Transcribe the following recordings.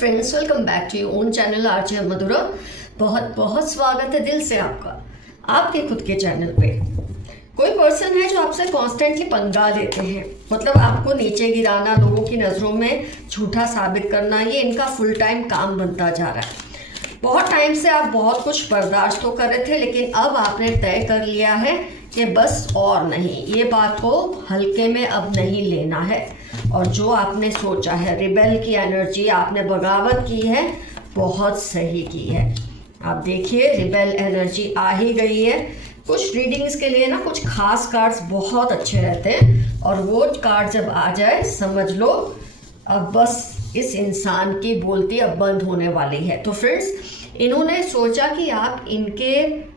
Friends, welcome back to your own channel RJ Madhura. बहुत बहुत स्वागत है दिल से आपका आपके खुद के चैनल पे। कोई पर्सन है जो आपसे कॉन्स्टेंटली पंगा लेते हैं, मतलब आपको नीचे गिराना, लोगों की नज़रों में झूठा साबित करना, ये इनका फुल टाइम काम बनता जा रहा है। बहुत टाइम से आप बहुत कुछ बर्दाश्त तो कर रहे थे, लेकिन अब आपने तय कर लिया है कि बस और नहीं, ये बात को हल्के में अब नहीं लेना है। और जो आपने सोचा है, रिबेल की एनर्जी, आपने बगावत की है, बहुत सही की है। आप देखिए रिबेल एनर्जी आ ही गई है। कुछ रीडिंग्स के लिए ना कुछ खास कार्ड्स बहुत अच्छे रहते हैं, और वो कार्ड जब आ जाए समझ लो अब बस इस इंसान की बोलती अब बंद होने वाली है। तो फ्रेंड्स, इन्होंने सोचा कि आप इनके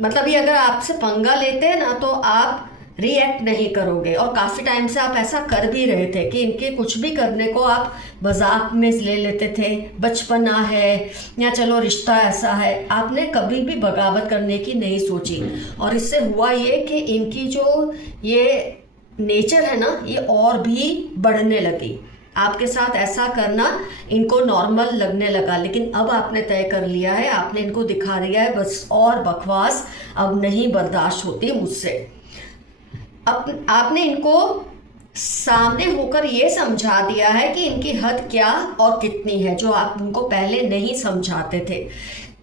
मतलब ये अगर आपसे पंगा लेते हैं ना तो आप रिएक्ट नहीं करोगे, और काफ़ी टाइम से आप ऐसा कर भी रहे थे कि इनके कुछ भी करने को आप मजाक में ले लेते थे, बचपना है या चलो रिश्ता ऐसा है। आपने कभी भी बगावत करने की नहीं सोची, और इससे हुआ ये कि इनकी जो ये नेचर है ना, ये और भी बढ़ने लगी। आपके साथ ऐसा करना इनको नॉर्मल लगने लगा, लेकिन अब आपने तय कर लिया है, आपने इनको दिखा दिया है बस और बकवास अब नहीं बर्दाश्त होती मुझसे। अब आपने इनको सामने होकर ये समझा दिया है कि इनकी हद क्या और कितनी है, जो आप उनको पहले नहीं समझाते थे।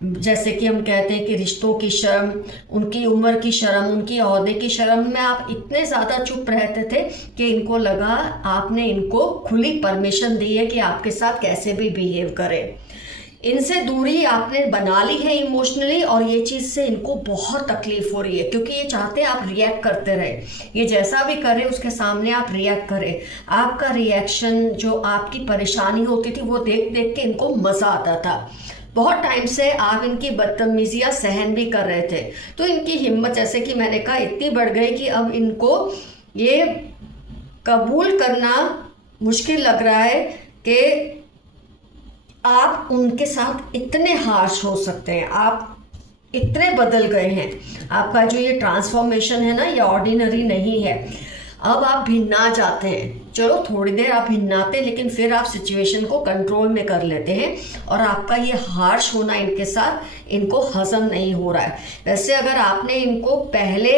जैसे कि हम कहते हैं कि रिश्तों की शर्म, उनकी उम्र की शर्म, उनकी ओहदे की शर्म में आप इतने ज़्यादा चुप रहते थे कि इनको लगा आपने इनको खुली परमिशन दी है कि आपके साथ कैसे भी बिहेव करें। इनसे दूरी आपने बना ली है इमोशनली, और ये चीज़ से इनको बहुत तकलीफ हो रही है, क्योंकि ये चाहते हैं आप रिएक्ट करते रहे। ये जैसा भी करें उसके सामने आप रिएक्ट करें। आपका रिएक्शन, जो आपकी परेशानी होती थी, वो देख देख के इनको मज़ा आता था। बहुत टाइम से आप इनकी बदतमीजियाँ सहन भी कर रहे थे, तो इनकी हिम्मत, जैसे कि मैंने कहा, इतनी बढ़ गई कि अब इनको ये कबूल करना मुश्किल लग रहा है कि आप उनके साथ इतने हार्श हो सकते हैं, आप इतने बदल गए हैं। आपका जो ये ट्रांसफॉर्मेशन है ना, ये ऑर्डिनरी नहीं है। अब आप भिन्ना जाते हैं, चलो थोड़ी देर आप भिन्नाते, लेकिन फिर आप सिचुएशन को कंट्रोल में कर लेते हैं, और आपका ये हार्श होना इनके साथ इनको हजम नहीं हो रहा है। वैसे अगर आपने इनको पहले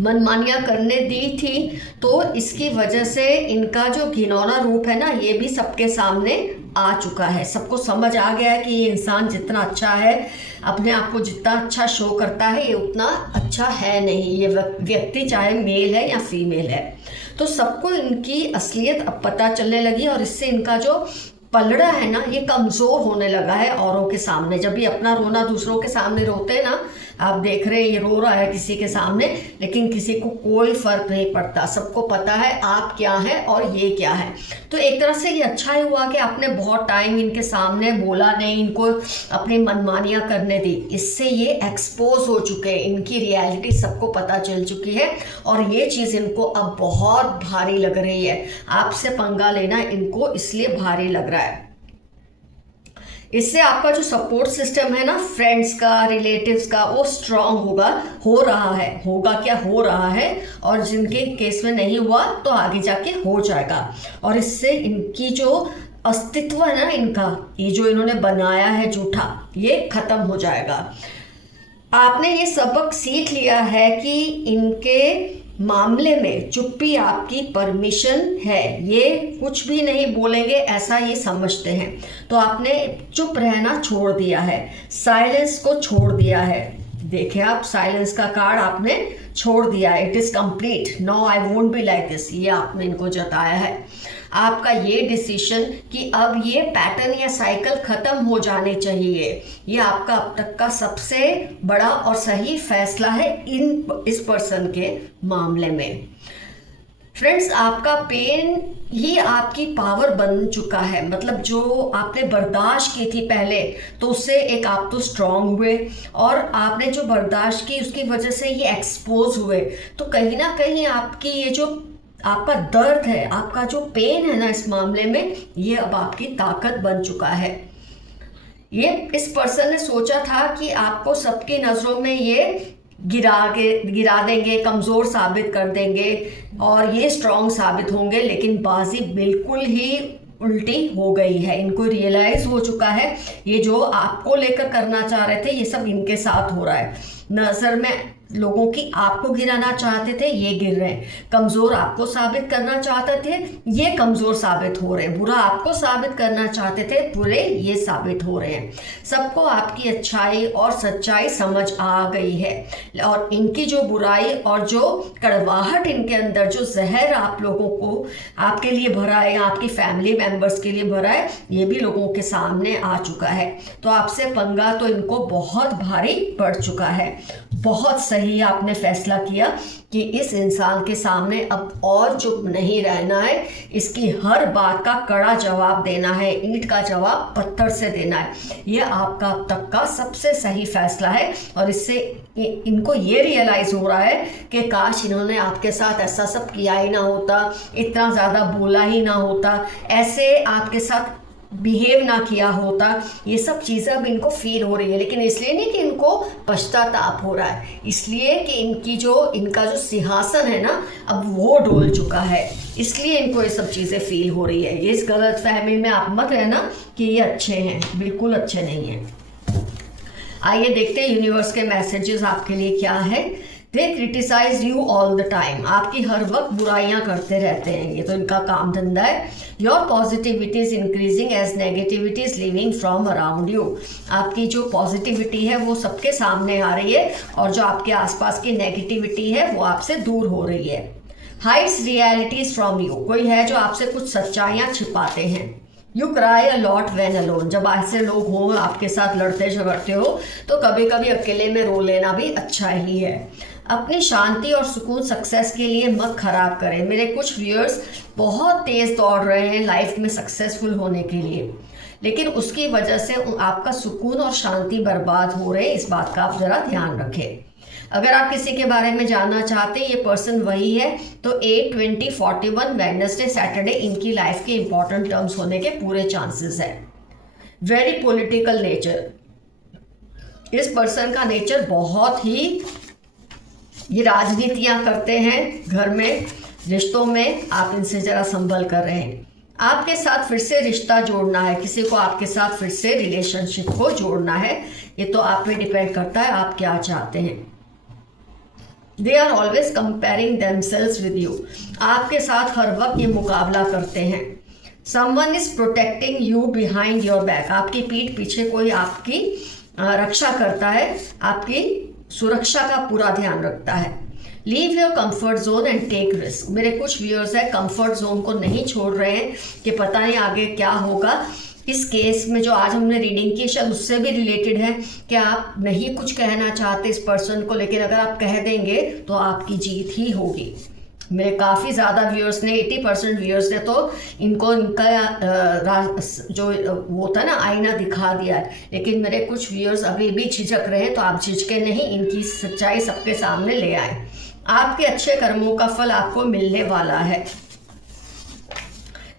मनमानियाँ करने दी थी तो इसकी वजह से इनका जो घिनौना रूप है ना, ये भी सबके सामने आ चुका है। सबको समझ आ गया है कि ये इंसान जितना अच्छा है, अपने आप को जितना अच्छा शो करता है, ये उतना अच्छा है नहीं। ये व्यक्ति चाहे मेल है या फीमेल है, तो सबको इनकी असलियत अब पता चलने लगी, और इससे इनका जो पलड़ा है ना, ये कमज़ोर होने लगा है औरों के सामने। जब भी अपना रोना दूसरों के सामने रोते हैं ना, आप देख रहे हैं ये रो रहा है किसी के सामने, लेकिन किसी को कोई फ़र्क नहीं पड़ता। सबको पता है आप क्या है और ये क्या है। तो एक तरह से ये अच्छा ही हुआ कि आपने बहुत टाइम इनके सामने बोला नहीं, इनको अपनी मनमानियाँ करने दी। इससे ये एक्सपोज हो चुके हैं, इनकी रियलिटी सबको पता चल चुकी है, और ये चीज़ इनको अब बहुत भारी लग रही है। आपसे पंगा लेना इनको इसलिए भारी लग रहा है। इससे आपका जो सपोर्ट सिस्टम है ना, फ्रेंड्स का, रिलेटिव्स का, वो स्ट्रांग हो रहा है, और जिनके केस में नहीं हुआ तो आगे जाके हो जाएगा। और इससे इनकी जो अस्तित्व है ना, इनका ये जो इन्होंने बनाया है झूठा, ये खत्म हो जाएगा। आपने ये सबक सीख लिया है कि इनके मामले में चुप्पी आपकी परमिशन है, ये कुछ भी नहीं बोलेंगे ऐसा ये समझते हैं। तो आपने चुप रहना छोड़ दिया है, साइलेंस को छोड़ दिया है। देखिए आप, साइलेंस का कार्ड आपने छोड़ दिया है। It is complete, no I won't be like this, ये आपने इनको जताया है। आपका ये डिसीजन कि अब ये पैटर्न या साइकिल ख़त्म हो जाने चाहिए, ये आपका अब तक का सबसे बड़ा और सही फैसला है इस पर्सन के मामले में। फ्रेंड्स, आपका पेन ही आपकी पावर बन चुका है। मतलब जो आपने बर्दाश्त की थी पहले, तो उससे एक आप तो स्ट्रांग हुए, और आपने जो बर्दाश्त की उसकी वजह से ये एक्सपोज हुए। तो कहीं ना कहीं आपकी ये जो आपका दर्द है, आपका जो पेन है ना इस मामले में, ये अब आपकी ताकत बन चुका है। ये इस पर्सन ने सोचा था कि आपको सबकी नज़रों में ये गिरा देंगे, कमज़ोर साबित कर देंगे, और ये स्ट्रांग साबित होंगे, लेकिन बाजी बिल्कुल ही उल्टी हो गई है। इनको रियलाइज हो चुका है ये जो आपको लेकर करना चाह रहे थे ये सब इनके साथ हो रहा है। नजर में लोगों की आपको गिराना चाहते थे, ये गिर रहे हैं। कमजोर आपको साबित करना चाहते थे, ये कमजोर साबित हो रहे हैं। बुरा आपको साबित करना चाहते थे, बुरे ये साबित हो रहे हैं। सबको आपकी अच्छाई और सच्चाई समझ आ गई है और इनकी जो बुराई और जो कड़वाहट इनके अंदर, जो जहर आप लोगों को आपके लिए भरा है या आपकी फैमिली मेंबर्स के लिए भरा है, ये भी लोगों के सामने आ चुका है। तो आपसे पंगा तो इनको बहुत भारी पड़ चुका है। बहुत सही आपने फैसला किया कि इस इंसान के सामने अब और चुप नहीं रहना है, इसकी हर बात का कड़ा जवाब देना है, ईंट का जवाब पत्थर से देना है। ये आपका अब तक का सबसे सही फैसला है और इससे इनको ये रियलाइज हो रहा है कि काश इन्होंने आपके साथ ऐसा सब किया ही ना होता, इतना ज़्यादा बोला ही ना होता, ऐसे आपके साथ बिहेव ना किया होता। ये सब चीज़ें अब इनको फील हो रही है, लेकिन इसलिए नहीं कि इनको पश्चाताप हो रहा है, इसलिए कि इनका जो सिंहासन है ना अब वो डोल चुका है, इसलिए इनको ये सब चीज़ें फील हो रही है। ये इस गलत फहमी में आप मत रहना कि ये अच्छे हैं, बिल्कुल अच्छे नहीं हैं। आइए देखते हैं यूनिवर्स के मैसेजेस आपके लिए क्या है। They criticise you all the time, आपकी हर वक्त बुराइयां करते रहते हैं, ये तो इनका काम धंधा है। Your positivity is increasing as negativity is leaving from around you, आपकी जो पॉजिटिविटी है वो सबके सामने आ रही है और जो आपके आसपास की नेगेटिविटी है वो आपसे दूर हो रही है। हाइड्स रियलिटीज फ्रॉम यू, कोई है जो आपसे कुछ सच्चाइयाँ छिपाते हैं। You cry a lot when alone, जब ऐसे लोग हों आपके साथ लड़ते झगड़ते हो तो कभी कभी अकेले में रो लेना भी अच्छा ही है। अपनी शांति और सुकून सक्सेस के लिए मत खराब करें। मेरे कुछ व्यूअर्स बहुत तेज़ दौड़ रहे हैं लाइफ में सक्सेसफुल होने के लिए, लेकिन उसकी वजह से आपका सुकून और शांति बर्बाद हो रहे हैं, इस बात का आप ज़रा ध्यान रखें। अगर आप किसी के बारे में जानना चाहते हैं ये पर्सन वही है तो 8, 20, 41 वेडनेसडे सैटरडे इनकी लाइफ के इंपॉर्टेंट टर्म्स होने के पूरे चांसेस है। वेरी पॉलिटिकल नेचर, इस पर्सन का नेचर बहुत ही, ये राजनीतियाँ करते हैं घर में, रिश्तों में, आप इनसे ज़रा संभल कर रहें। आपके साथ फिर से रिश्ता जोड़ना है, किसी को आपके साथ फिर से रिलेशनशिप को जोड़ना है, ये तो आप पे डिपेंड करता है आप क्या चाहते हैं। They are always comparing themselves with you, आपके साथ हर वक्त ये मुकाबला करते हैं। Someone is protecting you behind your back, आपकी पीठ पीछे कोई आपकी रक्षा करता है, आपकी सुरक्षा का पूरा ध्यान रखता है। Leave your comfort zone and take risk, मेरे कुछ व्यूअर्स है कंफर्ट जोन को नहीं छोड़ रहे हैं कि पता नहीं आगे क्या होगा। इस केस में जो आज हमने रीडिंग की शायद उससे भी रिलेटेड है कि आप नहीं कुछ कहना चाहते इस पर्सन को, लेकिन अगर आप कह देंगे तो आपकी जीत ही होगी। मेरे काफ़ी ज़्यादा व्यूअर्स ने, 80% व्यूअर्स ने तो इनको इनका जो वो था ना आईना दिखा दिया है, लेकिन मेरे कुछ व्यूअर्स अभी भी झिझक रहे हैं, तो आप झिझके नहीं, इनकी सच्चाई सबके सामने ले आए। आपके अच्छे कर्मों का फल आपको मिलने वाला है।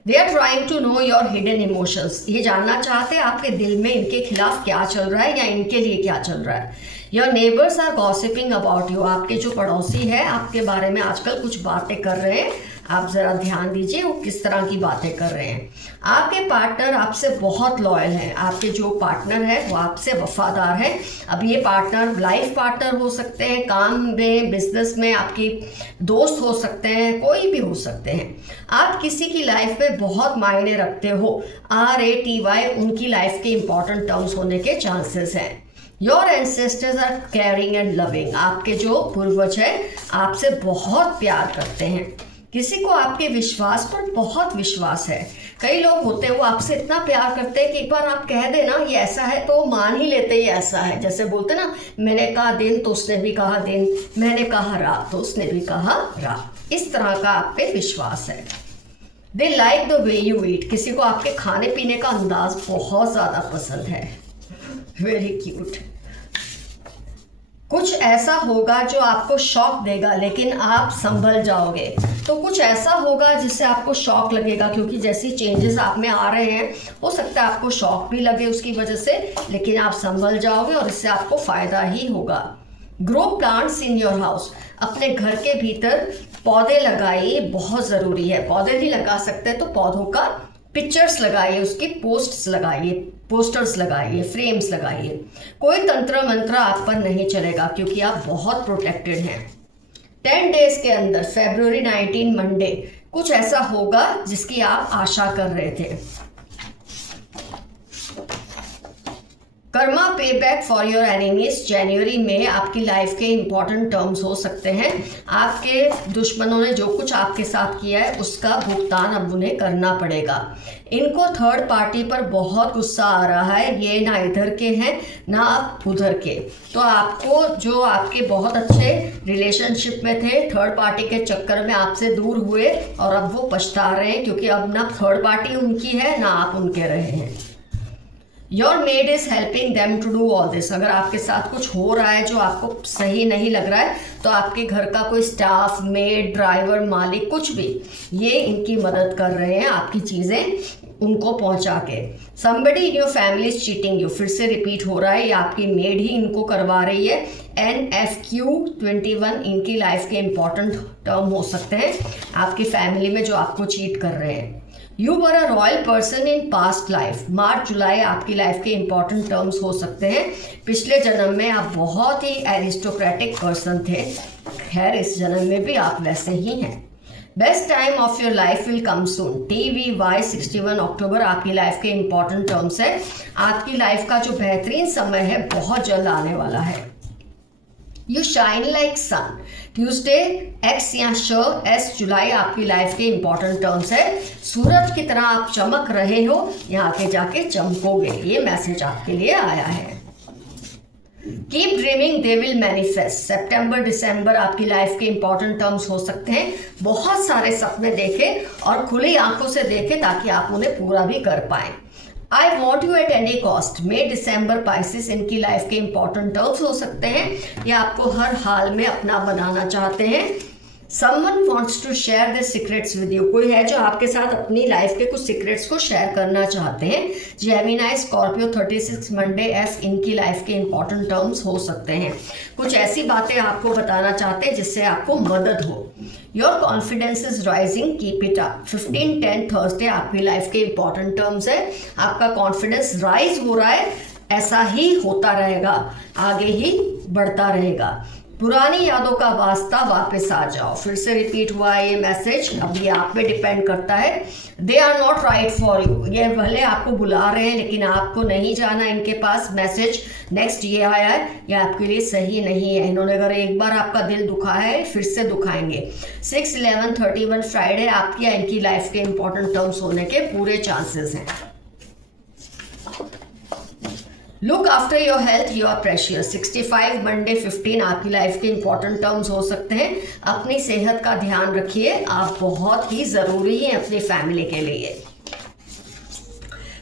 They are trying to know your hidden emotions, ये जानना चाहते हैं आपके दिल में इनके खिलाफ क्या चल रहा है या इनके लिए क्या चल रहा है। Your neighbours are gossiping about you, आपके जो पड़ोसी है आपके बारे में आजकल कुछ बातें कर रहे हैं, आप ज़रा ध्यान दीजिए वो किस तरह की बातें कर रहे हैं। आपके पार्टनर आपसे बहुत लॉयल हैं, आपके जो पार्टनर है वो आपसे वफादार है। अब ये पार्टनर लाइफ पार्टनर हो सकते हैं, काम में, बिजनेस में आपकी दोस्त हो सकते हैं, कोई भी हो सकते हैं। आप किसी की लाइफ में बहुत मायने रखते हो, RATY उनकी लाइफ के इंपॉर्टेंट टर्म्स होने के चांसेस हैं। Your ancestors are caring and loving, आपके जो पूर्वज है आपसे बहुत प्यार करते हैं। किसी को आपके विश्वास पर बहुत विश्वास है। कई लोग होते हैं वो आपसे इतना प्यार करते हैं कि एक बार आप कह देना ये ऐसा है तो मान ही लेते ये ऐसा है। जैसे बोलते ना, मैंने कहा दिन तो उसने भी कहा दिन, मैंने कहा रात तो उसने भी कहा रात, इस तरह का आप पे विश्वास है। They like the way you eat, किसी को आपके खाने पीने का अंदाज बहुत ज़्यादा पसंद है। Very cute. कुछ ऐसा होगा जो आपको शॉक देगा लेकिन आप संभल जाओगे, तो कुछ ऐसा होगा जिससे आपको शॉक लगेगा, क्योंकि जैसी चेंजेस आप में आ रहे हैं हो सकता है आपको शॉक भी लगे उसकी वजह से, लेकिन आप संभल जाओगे और इससे आपको फ़ायदा ही होगा। Grow plants in your house, अपने घर के भीतर पौधे लगाइए, बहुत ज़रूरी है। पौधे नहीं लगा सकते तो पौधों का पिक्चर्स लगाइए, उसकी पोस्ट्स लगाइए, पोस्टर्स लगाइए, फ्रेम्स लगाइए। कोई तंत्र मंत्र आप पर नहीं चलेगा क्योंकि आप बहुत प्रोटेक्टेड हैं। 10 डेज के अंदर February 19 मंडे कुछ ऐसा होगा जिसकी आप आशा कर रहे थे। कर्मा पे बैक फॉर योर एनिमीज, जनवरी में आपकी लाइफ के इंपॉर्टेंट टर्म्स हो सकते हैं। आपके दुश्मनों ने जो कुछ आपके साथ किया है उसका भुगतान अब उन्हें करना पड़ेगा। इनको थर्ड पार्टी पर बहुत गुस्सा आ रहा है, ये ना इधर के हैं ना आप उधर के। तो आपको जो आपके बहुत अच्छे रिलेशनशिप में थे, थर्ड पार्टी के चक्कर में आपसे दूर हुए और अब वो पछता रहे हैं क्योंकि अब ना थर्ड पार्टी उनकी है ना आप उनके रहे हैं। Your maid is helping them to do all this. अगर आपके साथ कुछ हो रहा है जो आपको सही नहीं लग रहा है तो आपके घर का कोई स्टाफ, मेड, ड्राइवर, मालिक, कुछ भी, ये इनकी मदद कर रहे हैं आपकी चीज़ें उनको पहुंचा के। Somebody in your family is cheating you, फिर से रिपीट हो रहा है, ये आपकी मेड ही इनको करवा रही है। NFQ21 इनकी लाइफ के इंपॉर्टेंट टर्म हो सकते हैं आपकी फैमिली में जो आपको चीट कर रहे हैं। You were a royal person in past life, मार्च जुलाई आपकी लाइफ के इंपॉर्टेंट टर्म्स हो सकते हैं। पिछले जन्म में आप बहुत ही एरिस्टोक्रेटिक पर्सन थे, खैर इस जन्म में भी आप वैसे ही हैं। Best time of your life will come soon, TVY 61 अक्टूबर आपकी लाइफ के इंपॉर्टेंट टर्म्स है। आपकी लाइफ का जो बेहतरीन समय है बहुत जल्द आने वाला है। You shine like sun, Tuesday X या S जुलाई आपकी लाइफ के इंपॉर्टेंट टर्म्स है। सूरज की तरह आप चमक रहे हो या आगे जाके चमकोगे, ये मैसेज आपके लिए आया है। Keep dreaming they will manifest, सितंबर दिसंबर आपकी लाइफ के इंपॉर्टेंट टर्म्स हो सकते हैं। बहुत सारे सपने देखें और खुली आंखों से देखें ताकि आप उन्हें पूरा भी कर पाएं। I want you at any cost, मई दिसंबर पाइसिस इनकी लाइफ के इंपॉर्टेंट टर्म्स हो सकते हैं। ये आपको हर हाल में अपना बनाना चाहते हैं। Someone wants to share their secrets with you, कोई है जो आपके साथ अपनी लाइफ के कुछ सीक्रेट्स को शेयर करना चाहते हैं। जेमिनी, स्कॉर्पियो 36 मंडे F इनकी लाइफ के इंपॉर्टेंट टर्म्स हो सकते हैं। कुछ ऐसी बातें आपको बताना चाहते हैं जिससे आपको मदद हो। Your confidence is rising, keep it up, 15-10 Thursday आपकी लाइफ के इंपॉर्टेंट टर्म्स है। आपका कॉन्फिडेंस राइज हो रहा है, ऐसा ही होता रहेगा, आगे ही बढ़ता रहेगा। पुरानी यादों का वास्ता वापस आ जाओ, फिर से रिपीट हुआ है ये मैसेज, अब ये आप पे डिपेंड करता है। They are not right for you, ये भले आपको बुला रहे हैं लेकिन आपको नहीं जाना इनके पास। मैसेज नेक्स्ट ये आया है, ये आपके लिए सही नहीं है। इन्होंने अगर एक बार आपका दिल दुखा है फिर से दुखाएंगे। 6/11/31 फ्राइडे आपकी या इनकी लाइफ के इंपॉर्टेंट टर्म्स होने के पूरे चांसेस हैं। Look after your health, you are precious, 65 Monday 15 आपकी लाइफ के इंपॉर्टेंट टर्म्स हो सकते हैं। अपनी सेहत का ध्यान रखिए, आप बहुत ही ज़रूरी हैं अपनी फैमिली के लिए।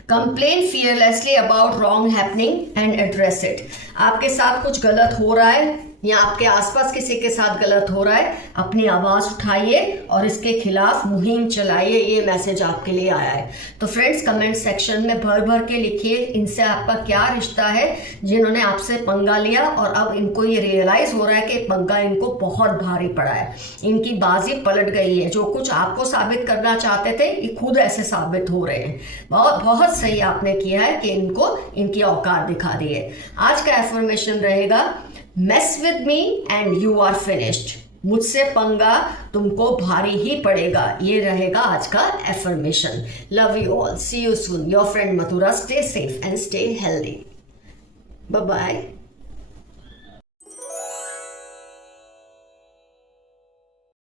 Complain fearlessly about wrong happening and address it, आपके साथ कुछ गलत हो रहा है या आपके आसपास किसी के साथ गलत हो रहा है, अपनी आवाज़ उठाइए और इसके खिलाफ मुहिम चलाइए, ये मैसेज आपके लिए आया है। तो फ्रेंड्स कमेंट सेक्शन में भर भर के लिखिए इनसे आपका क्या रिश्ता है, जिन्होंने आपसे पंगा लिया और अब इनको ये रियलाइज़ हो रहा है कि पंगा इनको बहुत भारी पड़ा है, इनकी बाजी पलट गई है। जो कुछ आपको साबित करना चाहते थे ये खुद ऐसे साबित हो रहे हैं। बहुत सही आपने किया है कि इनको इनकी औकात दिखा दी है। आज का एफर्मेशन रहेगा, mess with me and you are finished, मुझसे पंगा तुमको भारी ही पड़ेगा, ये रहेगा आज का affirmation. Love you all, see you soon, your friend Mathura, stay safe and stay healthy, bye bye.